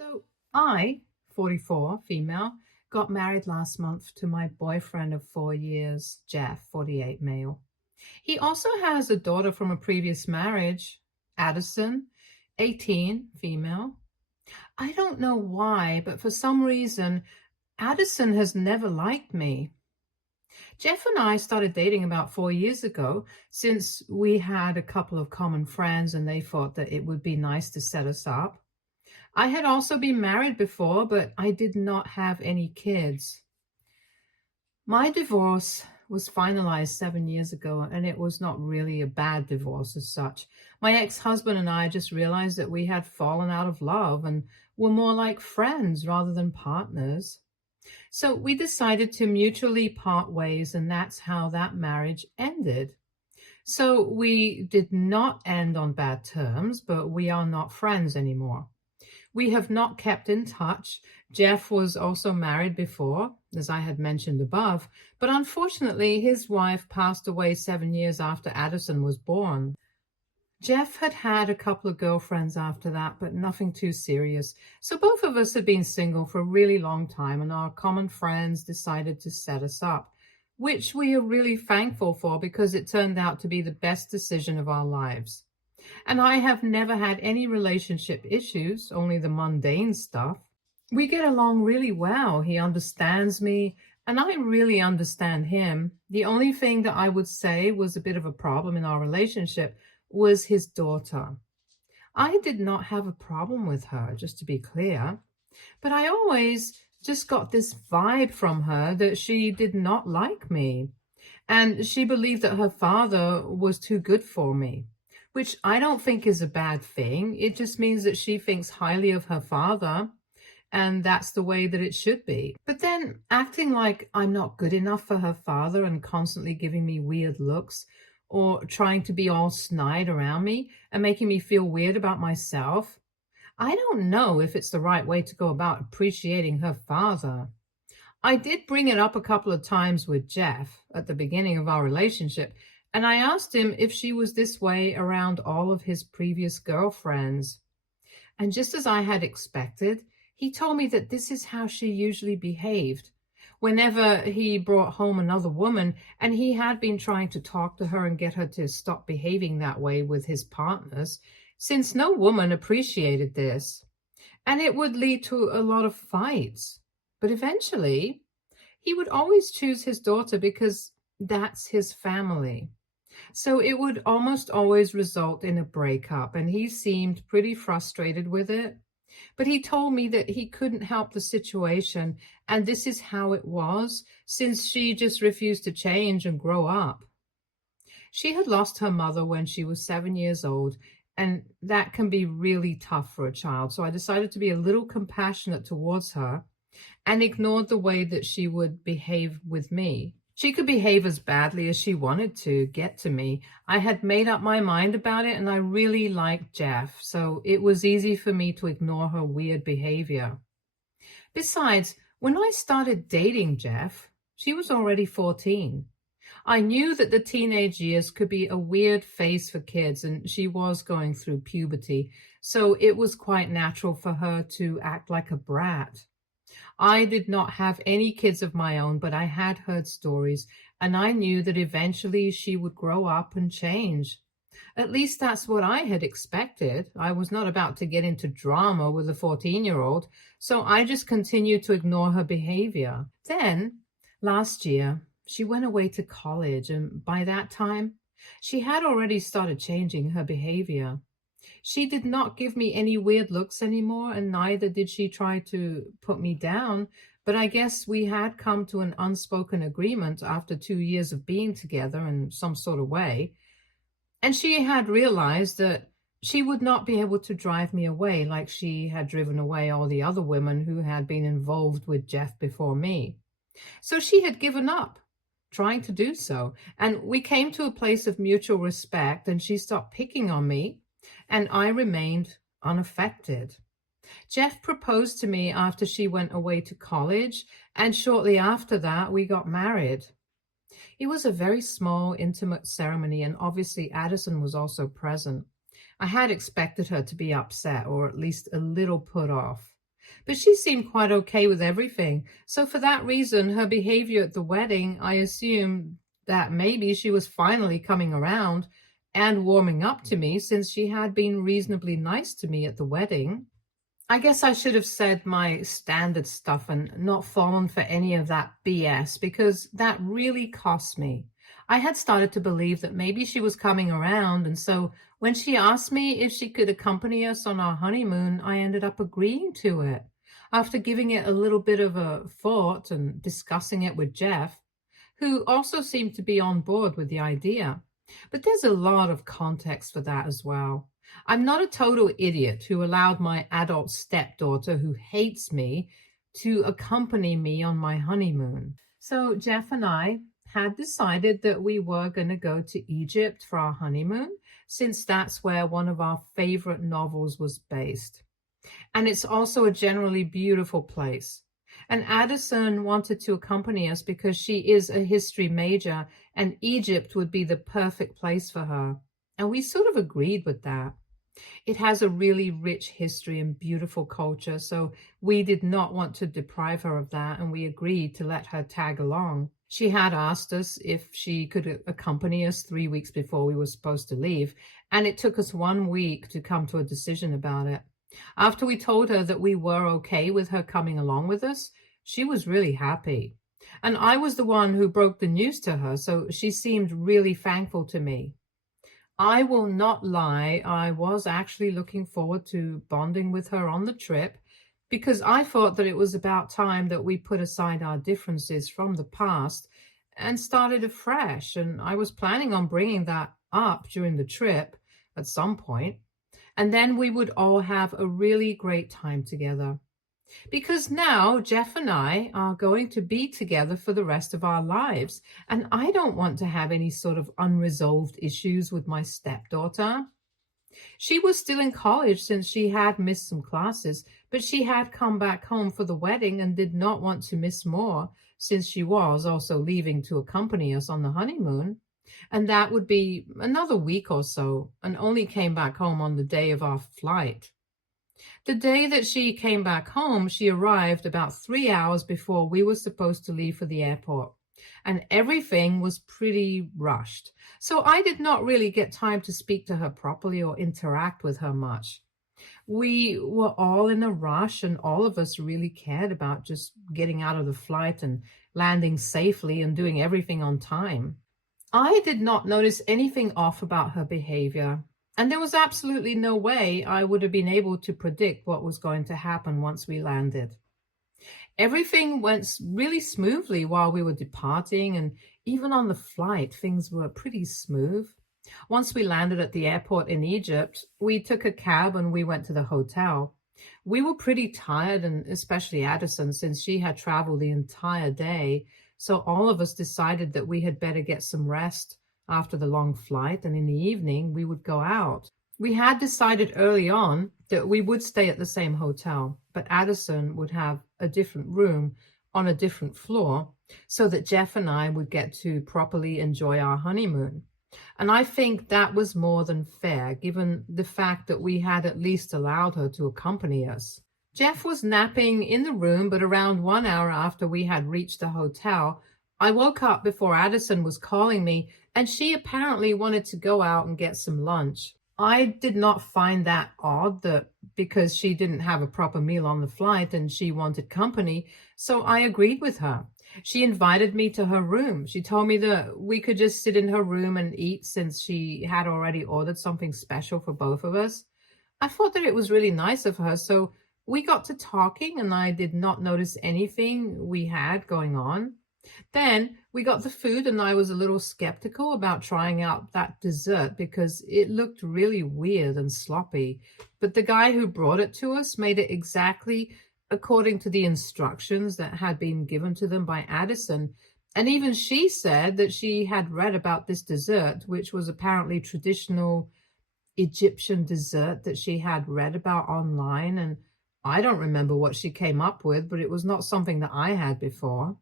So I, 44, female, got married last month to my boyfriend of 4 years, Jeff, 48, male. He also has a daughter from a previous marriage, Addison, 18, female. I don't know why, but for some reason, Addison has never liked me. Jeff and I started dating about 4 years ago since we had a couple of common friends and they thought that it would be nice to set us up. I had also been married before, but I did not have any kids. My divorce was finalized 7 years ago, and it was not really a bad divorce as such. My ex-husband and I just realized that we had fallen out of love and were more like friends rather than partners. So we decided to mutually part ways, and that's how that marriage ended. So we did not end on bad terms, but we are not friends anymore. We have not kept in touch. Jeff was also married before, as I had mentioned above, but unfortunately his wife passed away 7 years after Addison was born. Jeff had had a couple of girlfriends after that, but nothing too serious. So both of us had been single for a really long time, and our common friends decided to set us up, which we are really thankful for because it turned out to be the best decision of our lives. And I have never had any relationship issues, only the mundane stuff. We get along really well. He understands me, and I really understand him. The only thing that I would say was a bit of a problem in our relationship was his daughter. I did not have a problem with her, just to be clear, but I always just got this vibe from her that she did not like me, and she believed that her father was too good for me, which I don't think is a bad thing. It just means that she thinks highly of her father, and that's the way that it should be. But then acting like I'm not good enough for her father and constantly giving me weird looks or trying to be all snide around me and making me feel weird about myself, I don't know if it's the right way to go about appreciating her father. I did bring it up a couple of times with Jeff at the beginning of our relationship, and I asked him if she was this way around all of his previous girlfriends. And just as I had expected, he told me that this is how she usually behaved. Whenever he brought home another woman, and he had been trying to talk to her and get her to stop behaving that way with his partners, since no woman appreciated this. And it would lead to a lot of fights. But eventually, he would always choose his daughter because that's his family. So it would almost always result in a breakup, and he seemed pretty frustrated with it. But he told me that he couldn't help the situation, and this is how it was, since she just refused to change and grow up. She had lost her mother when she was 7 years old, and that can be really tough for a child. So I decided to be a little compassionate towards her and ignored the way that she would behave with me. She could behave as badly as she wanted to get to me. I had made up my mind about it, and I really liked Jeff, so it was easy for me to ignore her weird behavior. Besides, when I started dating Jeff, she was already 14. I knew that the teenage years could be a weird phase for kids, and she was going through puberty, so it was quite natural for her to act like a brat. I did not have any kids of my own, but I had heard stories, and I knew that eventually she would grow up and change. At least that's what I had expected. I was not about to get into drama with a 14-year-old, so I just continued to ignore her behavior. Then, last year, she went away to college, and by that time, she had already started changing her behavior. She did not give me any weird looks anymore, and neither did she try to put me down, but I guess we had come to an unspoken agreement after 2 years of being together in some sort of way. And she had realized that she would not be able to drive me away like she had driven away all the other women who had been involved with Jeff before me. So she had given up trying to do so, and we came to a place of mutual respect, and she stopped picking on me, and I remained unaffected. Jeff proposed to me after she went away to college, and shortly after that, we got married. It was a very small, intimate ceremony, and obviously Addison was also present. I had expected her to be upset, or at least a little put off. But she seemed quite okay with everything. So for that reason, her behavior at the wedding, I assumed that maybe she was finally coming around and warming up to me since she had been reasonably nice to me at the wedding. I guess I should have said my standard stuff and not fallen for any of that BS because that really cost me. I had started to believe that maybe she was coming around, and so when she asked me if she could accompany us on our honeymoon, I ended up agreeing to it. After giving it a little bit of a thought and discussing it with Jeff, who also seemed to be on board with the idea. But there's a lot of context for that as well. I'm not a total idiot who allowed my adult stepdaughter, who hates me, to accompany me on my honeymoon. So Jeff and I had decided that we were going to go to Egypt for our honeymoon, since that's where one of our favorite novels was based. And it's also a generally beautiful place. And Addison wanted to accompany us because she is a history major, and Egypt would be the perfect place for her. And we sort of agreed with that. It has a really rich history and beautiful culture, so we did not want to deprive her of that, and we agreed to let her tag along. She had asked us if she could accompany us 3 weeks before we were supposed to leave, and it took us 1 week to come to a decision about it. After we told her that we were okay with her coming along with us, she was really happy. And I was the one who broke the news to her, so she seemed really thankful to me. I will not lie, I was actually looking forward to bonding with her on the trip because I thought that it was about time that we put aside our differences from the past and started afresh. And I was planning on bringing that up during the trip at some point. And then we would all have a really great time together. Because now Jeff and I are going to be together for the rest of our lives, and I don't want to have any sort of unresolved issues with my stepdaughter. She was still in college since she had missed some classes, but she had come back home for the wedding and did not want to miss more since she was also leaving to accompany us on the honeymoon. And that would be another week or so, and only came back home on the day of our flight. The day that she came back home, she arrived about 3 hours before we were supposed to leave for the airport, and everything was pretty rushed. So I did not really get time to speak to her properly or interact with her much. We were all in a rush, and all of us really cared about just getting out of the flight and landing safely and doing everything on time. I did not notice anything off about her behavior, and there was absolutely no way I would have been able to predict what was going to happen once we landed. Everything went really smoothly while we were departing, and even on the flight, things were pretty smooth. Once we landed at the airport in Egypt, we took a cab and we went to the hotel. We were pretty tired, and especially Addison, since she had traveled the entire day. So all of us decided that we had better get some rest after the long flight, and in the evening we would go out. We had decided early on that we would stay at the same hotel, but Addison would have a different room on a different floor so that Jeff and I would get to properly enjoy our honeymoon. And I think that was more than fair, given the fact that we had at least allowed her to accompany us. Jeff was napping in the room, but around 1 hour after we had reached the hotel, I woke up before Addison was calling me, and she apparently wanted to go out and get some lunch. I did not find that odd, that because she didn't have a proper meal on the flight and she wanted company, so I agreed with her. She invited me to her room. She told me that we could just sit in her room and eat since she had already ordered something special for both of us. I thought that it was really nice of her, so we got to talking and I did not notice anything we had going on. Then we got the food and I was a little skeptical about trying out that dessert because it looked really weird and sloppy. But the guy who brought it to us made it exactly according to the instructions that had been given to them by Addison. And even she said that she had read about this dessert, which was apparently traditional Egyptian dessert that she had read about online. And I don't remember what she came up with, but it was not something that I had before.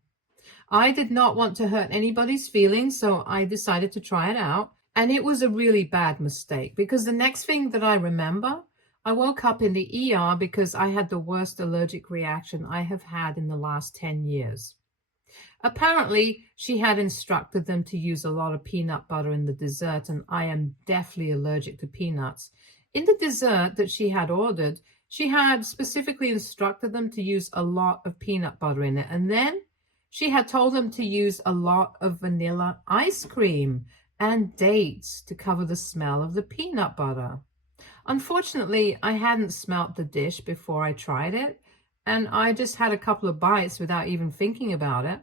I did not want to hurt anybody's feelings, so I decided to try it out. And it was a really bad mistake because the next thing that I remember I woke up in the ER because I had the worst allergic reaction I have had in the last 10 years. Apparently, she had instructed them to use a lot of peanut butter in the dessert, and I am deathly allergic to peanuts. In the dessert that she had ordered, she had specifically instructed them to use a lot of peanut butter in it, and then she had told them to use a lot of vanilla ice cream and dates to cover the smell of the peanut butter. Unfortunately, I hadn't smelt the dish before I tried it, and I just had a couple of bites without even thinking about it.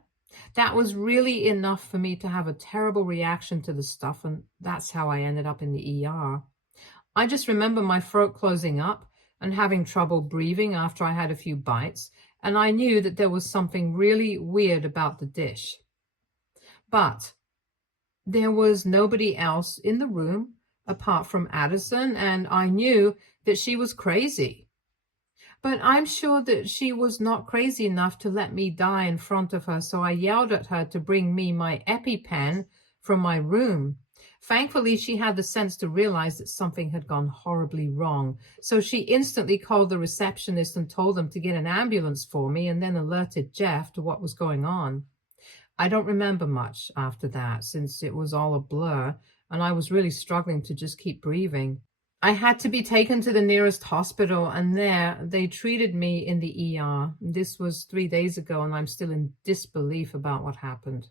That was really enough for me to have a terrible reaction to the stuff, and that's how I ended up in the ER. I just remember my throat closing up and having trouble breathing after I had a few bites, and I knew that there was something really weird about the dish. But there was nobody else in the room apart from Addison, and I knew that she was crazy. But I'm sure that she was not crazy enough to let me die in front of her, so I yelled at her to bring me my EpiPen from my room. Thankfully, she had the sense to realize that something had gone horribly wrong, so she instantly called the receptionist and told them to get an ambulance for me, and then alerted Jeff to what was going on. I don't remember much after that, since it was all a blur, and I was really struggling to just keep breathing. I had to be taken to the nearest hospital, and there they treated me in the ER. This was 3 days ago, and I'm still in disbelief about what happened.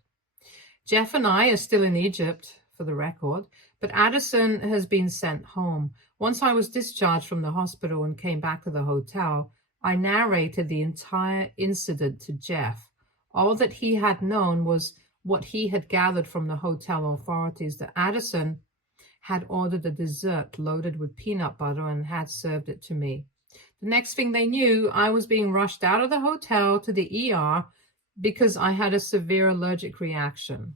Jeff and I are still in Egypt, for the record, but Addison has been sent home. Once I was discharged from the hospital and came back to the hotel, I narrated the entire incident to Jeff. All that he had known was what he had gathered from the hotel authorities, that Addison had ordered a dessert loaded with peanut butter and had served it to me. The next thing they knew, I was being rushed out of the hotel to the ER because I had a severe allergic reaction.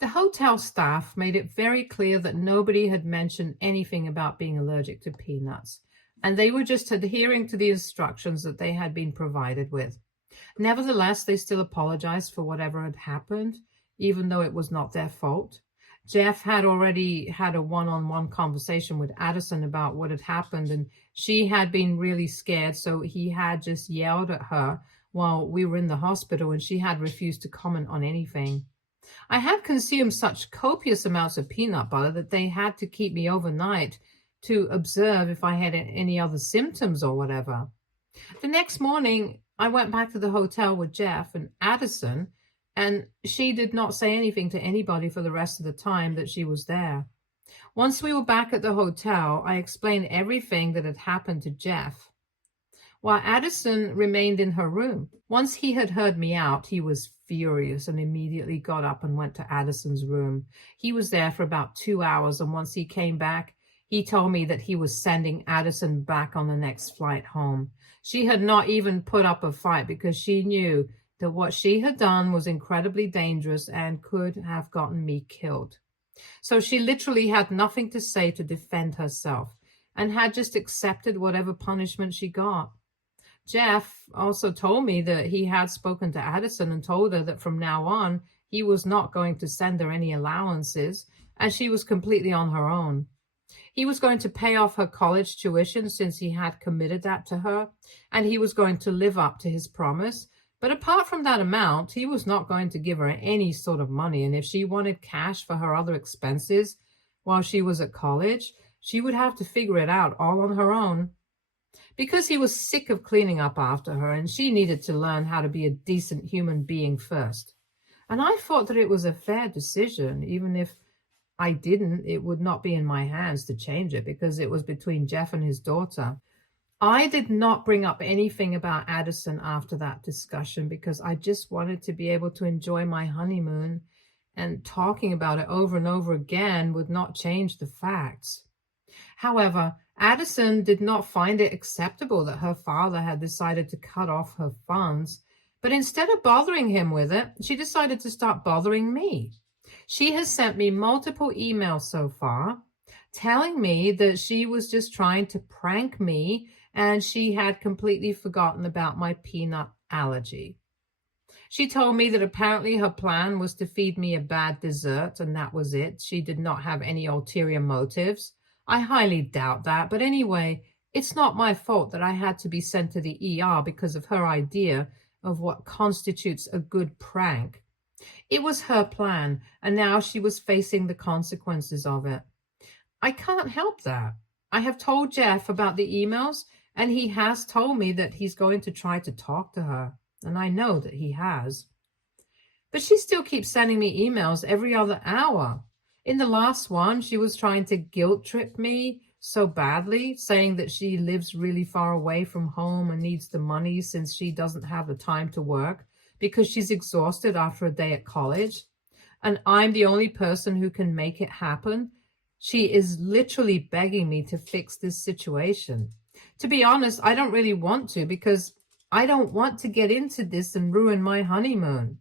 The hotel staff made it very clear that nobody had mentioned anything about being allergic to peanuts, and they were just adhering to the instructions that they had been provided with. Nevertheless, they still apologized for whatever had happened, even though it was not their fault. Jeff had already had a one-on-one conversation with Addison about what had happened, and she had been really scared, so he had just yelled at her while we were in the hospital, and she had refused to comment on anything. I had consumed such copious amounts of peanut butter that they had to keep me overnight to observe if I had any other symptoms or whatever. The next morning, I went back to the hotel with Jeff and Addison, and she did not say anything to anybody for the rest of the time that she was there. Once we were back at the hotel, I explained everything that had happened to Jeff, while Addison remained in her room. Once he had heard me out, he was furious and immediately got up and went to Addison's room. He was there for about 2 hours, and once he came back, he told me that he was sending Addison back on the next flight home. She had not even put up a fight because she knew that what she had done was incredibly dangerous and could have gotten me killed. So she literally had nothing to say to defend herself and had just accepted whatever punishment she got. Jeff also told me that he had spoken to Addison and told her that from now on, he was not going to send her any allowances, and she was completely on her own. He was going to pay off her college tuition since he had committed that to her, and he was going to live up to his promise. But apart from that amount, he was not going to give her any sort of money, and if she wanted cash for her other expenses while she was at college, she would have to figure it out all on her own. Because he was sick of cleaning up after her, and she needed to learn how to be a decent human being first. And I thought that it was a fair decision. Even if I didn't, it would not be in my hands to change it because it was between Jeff and his daughter. I did not bring up anything about Addison after that discussion because I just wanted to be able to enjoy my honeymoon, and talking about it over and over again would not change the facts. However, Addison did not find it acceptable that her father had decided to cut off her funds, but instead of bothering him with it, she decided to start bothering me. She has sent me multiple emails so far telling me that she was just trying to prank me and she had completely forgotten about my peanut allergy. She told me that apparently her plan was to feed me a bad dessert and that was it. She did not have any ulterior motives. I highly doubt that, but anyway, It's not my fault that I had to be sent to the ER because of her idea of what constitutes a good prank. It was her plan, and now she was facing the consequences of it. I can't help that. I have told Jeff about the emails, and he has told me that he's going to try to talk to her, and I know that he has. But she still keeps sending me emails every other hour. In the last one, she was trying to guilt trip me so badly, saying that she lives really far away from home and needs the money since she doesn't have the time to work because she's exhausted after a day at college. And I'm the only person who can make it happen. She is literally begging me to fix this situation. To be honest, I don't really want to because I don't want to get into this and ruin my honeymoon.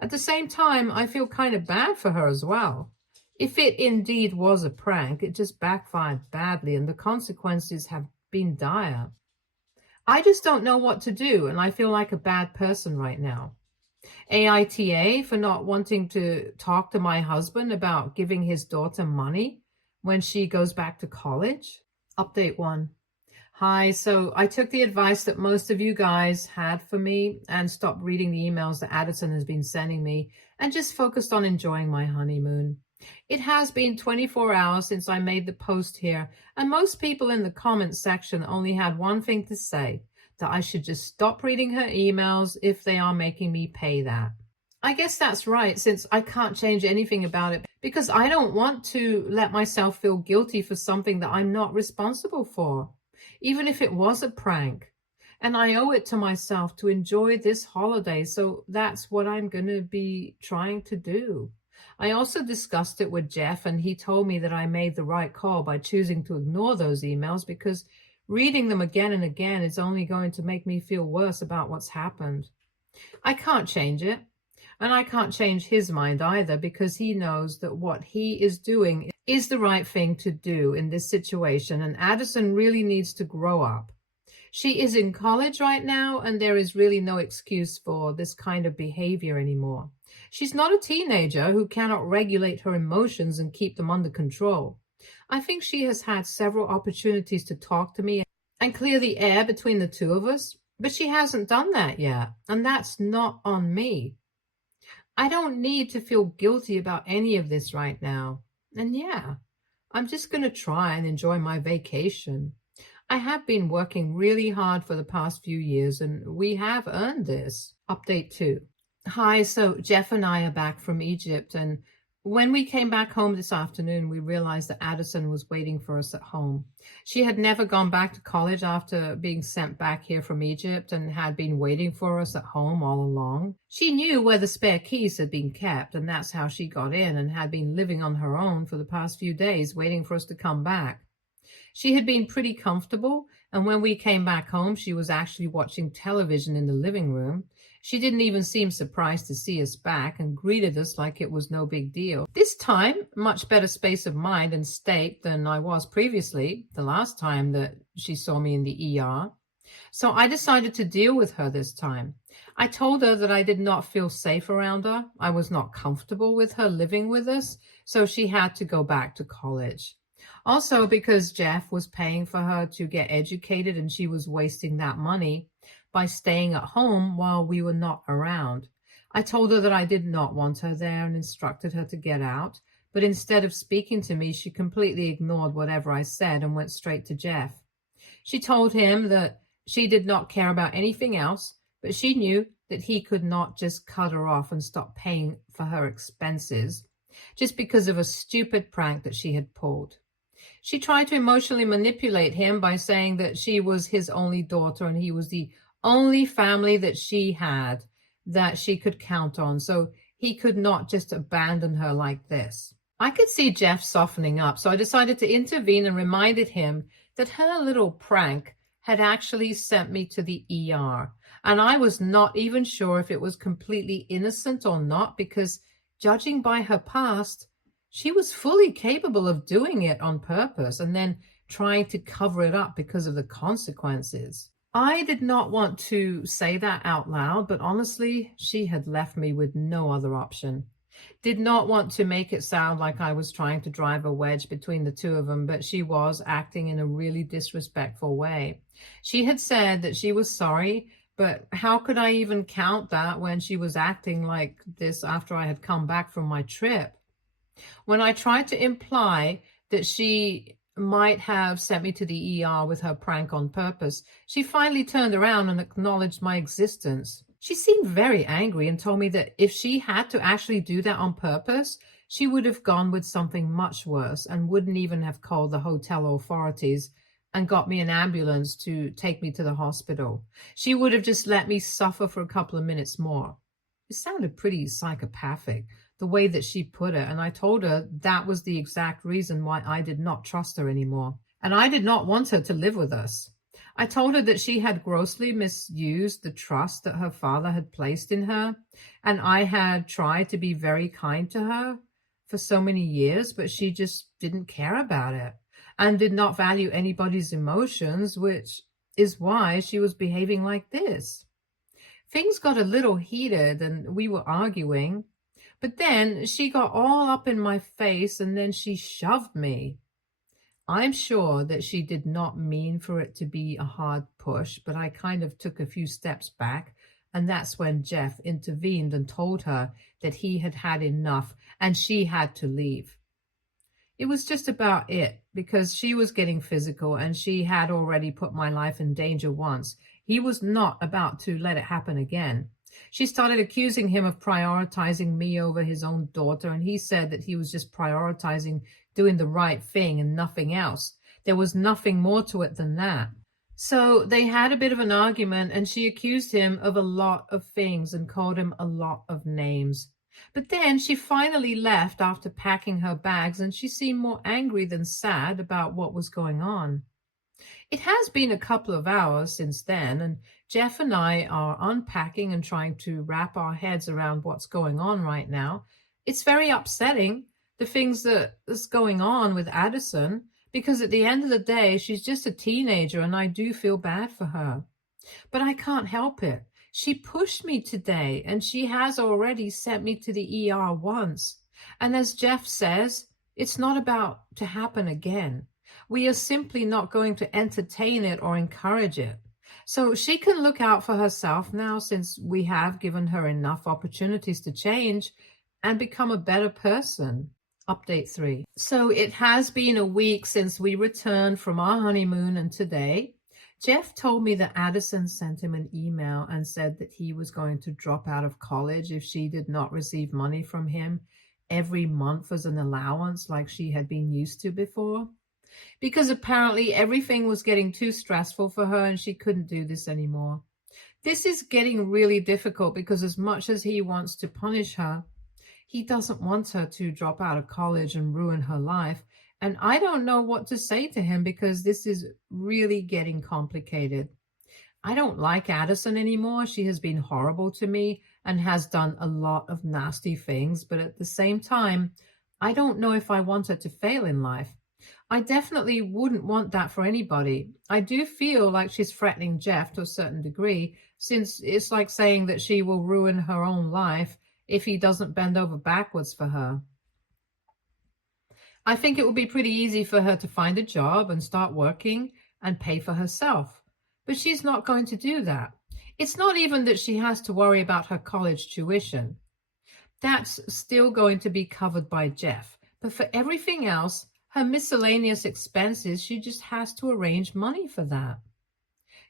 At the same time, I feel kind of bad for her as well. If it indeed was a prank, it just backfired badly and the consequences have been dire. I just don't know what to do, and I feel like a bad person right now. AITA for not wanting to talk to my husband about giving his daughter money when she goes back to college. Update 1. Hi, so I took the advice that most of you guys had for me and stopped reading the emails that Addison has been sending me and just focused on enjoying my honeymoon. It has been 24 hours since I made the post here, and most people in the comments section only had one thing to say, that I should just stop reading her emails if they are making me pay that. I guess that's right, since I can't change anything about it because I don't want to let myself feel guilty for something that I'm not responsible for, even if it was a prank. And I owe it to myself to enjoy this holiday, so that's what I'm going to be trying to do. I also discussed it with Jeff, and he told me that I made the right call by choosing to ignore those emails because reading them again and again is only going to make me feel worse about what's happened. I can't change it, and I can't change his mind either because he knows that what he is doing is the right thing to do in this situation, and Addison really needs to grow up. She is in college right now, and there is really no excuse for this kind of behavior anymore. She's not a teenager who cannot regulate her emotions and keep them under control. I think she has had several opportunities to talk to me and clear the air between the two of us, but she hasn't done that yet, and that's not on me. I don't need to feel guilty about any of this right now. And yeah, I'm just going to try and enjoy my vacation. I have been working really hard for the past few years, and we have earned this. Update 2. Hi, so Jeff and I are back from Egypt, and when we came back home this afternoon, we realized that Addison was waiting for us at home. She had never gone back to college after being sent back here from Egypt and had been waiting for us at home all along. She knew where the spare keys had been kept, and that's how she got in and had been living on her own for the past few days, waiting for us to come back. She had been pretty comfortable, and when we came back home, she was actually watching television in the living room. She didn't even seem surprised to see us back and greeted us like it was no big deal. This time, much better space of mind and state than I was previously, the last time that she saw me in the ER. So I decided to deal with her this time. I told her that I did not feel safe around her. I was not comfortable with her living with us, so she had to go back to college. Also, because Jeff was paying for her to get educated and she was wasting that money by staying at home while we were not around. I told her that I did not want her there and instructed her to get out, but instead of speaking to me, she completely ignored whatever I said and went straight to Jeff. She told him that she did not care about anything else, but she knew that he could not just cut her off and stop paying for her expenses just because of a stupid prank that she had pulled. She tried to emotionally manipulate him by saying that she was his only daughter and he was the only family that she had that she could count on, so he could not just abandon her like this. I could see Jeff softening up, so I decided to intervene and reminded him that her little prank had actually sent me to the ER, and I was not even sure if it was completely innocent or not because, judging by her past, she was fully capable of doing it on purpose and then trying to cover it up because of the consequences. I did not want to say that out loud, but honestly, she had left me with no other option. Did not want to make it sound like I was trying to drive a wedge between the two of them, but she was acting in a really disrespectful way. She had said that she was sorry, but how could I even count that when she was acting like this after I had come back from my trip? When I tried to imply that she might have sent me to the ER with her prank on purpose, she finally turned around and acknowledged my existence. She seemed very angry and told me that if she had to actually do that on purpose, she would have gone with something much worse and wouldn't even have called the hotel authorities and got me an ambulance to take me to the hospital. She would have just let me suffer for a couple of minutes more. It sounded pretty psychopathic, the way that she put it, and I told her that was the exact reason why I did not trust her anymore, and I did not want her to live with us. I told her that she had grossly misused the trust that her father had placed in her, and I had tried to be very kind to her for so many years, but she just didn't care about it and did not value anybody's emotions, which is why she was behaving like this. Things got a little heated and we were arguing, but then she got all up in my face and then she shoved me. I'm sure that she did not mean for it to be a hard push, but I kind of took a few steps back, and that's when Jeff intervened and told her that he had had enough and she had to leave. It was just about it, because she was getting physical and she had already put my life in danger once. He was not about to let it happen again. She started accusing him of prioritizing me over his own daughter, and he said that he was just prioritizing doing the right thing and nothing else. There was nothing more to it than that. So they had a bit of an argument, and she accused him of a lot of things and called him a lot of names. But then she finally left after packing her bags, and she seemed more angry than sad about what was going on. It has been a couple of hours since then, and Jeff and I are unpacking and trying to wrap our heads around what's going on right now. It's very upsetting, the things that is going on with Addison, because at the end of the day, she's just a teenager and I do feel bad for her. But I can't help it. She pushed me today and she has already sent me to the ER once. And as Jeff says, it's not about to happen again. We are simply not going to entertain it or encourage it. So she can look out for herself now, since we have given her enough opportunities to change and become a better person. Update 3. So it has been a week since we returned from our honeymoon, and today Jeff told me that Addison sent him an email and said that he was going to drop out of college if she did not receive money from him every month as an allowance like she had been used to before, because apparently everything was getting too stressful for her and she couldn't do this anymore. This is getting really difficult because as much as he wants to punish her, he doesn't want her to drop out of college and ruin her life. And I don't know what to say to him because this is really getting complicated. I don't like Addison anymore. She has been horrible to me and has done a lot of nasty things. But at the same time, I don't know if I want her to fail in life. I definitely wouldn't want that for anybody. I do feel like she's threatening Jeff to a certain degree, since it's like saying that she will ruin her own life if he doesn't bend over backwards for her. I think it would be pretty easy for her to find a job and start working and pay for herself. But she's not going to do that. It's not even that she has to worry about her college tuition. That's still going to be covered by Jeff. But for everything else, her miscellaneous expenses, she just has to arrange money for that.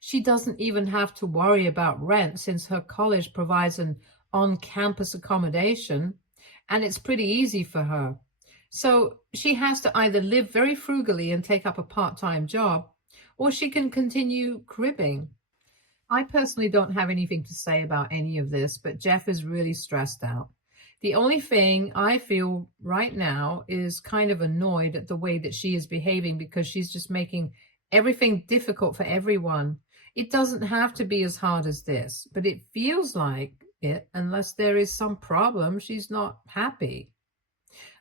She doesn't even have to worry about rent, since her college provides an on-campus accommodation, and it's pretty easy for her. So she has to either live very frugally and take up a part-time job, or she can continue cribbing. I personally don't have anything to say about any of this, but Jeff is really stressed out. The only thing I feel right now is kind of annoyed at the way that she is behaving, because she's just making everything difficult for everyone. It doesn't have to be as hard as this, but it feels like it. Unless there is some problem, she's not happy.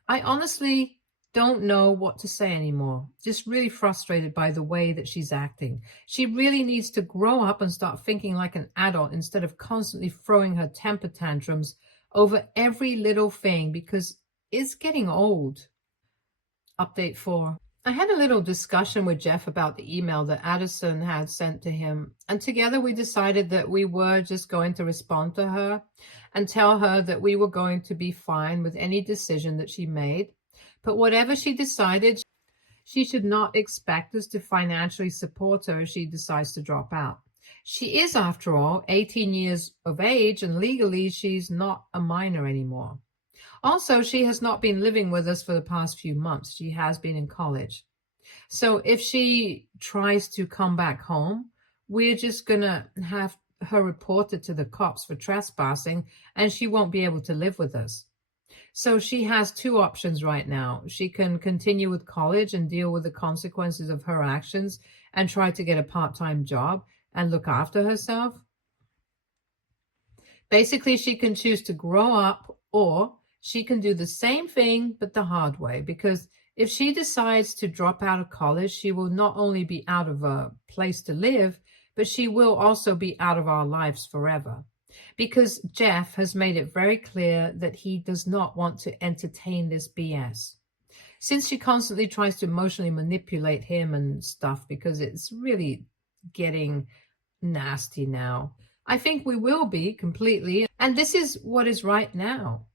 I honestly don't know what to say anymore. Just really frustrated by the way that she's acting. She really needs to grow up and start thinking like an adult instead of constantly throwing her temper tantrums over every little thing because it's getting old. Update 4. I had a little discussion with Jeff about the email that Addison had sent to him, and together we decided that we were just going to respond to her and tell her that we were going to be fine with any decision that she made. But whatever she decided, she should not expect us to financially support her if she decides to drop out. She is, after all, 18 years of age, and legally she's not a minor anymore. Also, she has not been living with us for the past few months. She has been in college. So if she tries to come back home, we're just going to have her reported to the cops for trespassing, and she won't be able to live with us. So she has two options right now. She can continue with college and deal with the consequences of her actions and try to get a part-time job and look after herself. Basically, she can choose to grow up, or she can do the same thing but the hard way, because if she decides to drop out of college, she will not only be out of a place to live, but she will also be out of our lives forever. Because Jeff has made it very clear that he does not want to entertain this BS. Since she constantly tries to emotionally manipulate him and stuff, because it's really getting nasty now, I think we will be completely, and this is what is right now.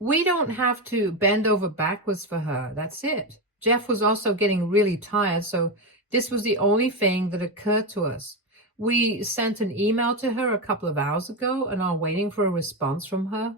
We don't have to bend over backwards for her. That's it. Jeff was also getting really tired, so this was the only thing that occurred to us. We sent an email to her a couple of hours ago and are waiting for a response from her.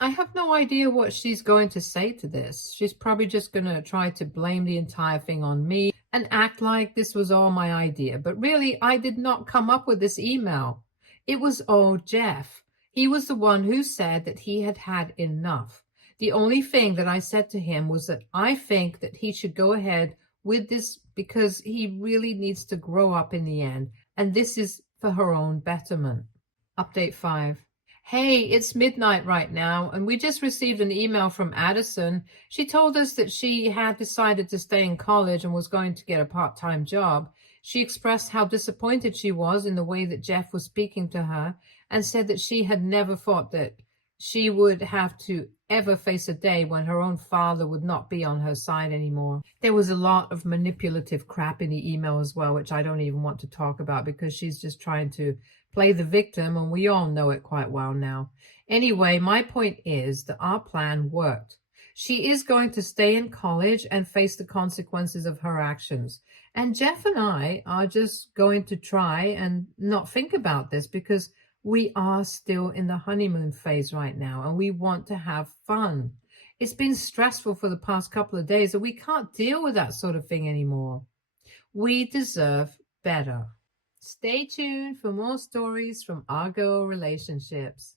I have no idea what she's going to say to this. She's probably just going to try to blame the entire thing on me and act like this was all my idea. But really, I did not come up with this email. It was all Jeff. He was the one who said that he had had enough. The only thing that I said to him was that I think that he should go ahead with this because he really needs to grow up in the end. And this is for her own betterment. Update 5. Hey, it's midnight right now, and we just received an email from Addison. She told us that she had decided to stay in college and was going to get a part-time job. She expressed how disappointed she was in the way that Jeff was speaking to her and said that she had never thought that she would have to ever face a day when her own father would not be on her side anymore. There was a lot of manipulative crap in the email as well, which I don't even want to talk about because she's just trying to play the victim, and we all know it quite well now. Anyway, my point is that our plan worked. She is going to stay in college and face the consequences of her actions. And Jeff and I are just going to try and not think about this because we are still in the honeymoon phase right now, and we want to have fun. It's been stressful for the past couple of days, and we can't deal with that sort of thing anymore. We deserve better. Stay tuned for more stories from our girl relationships.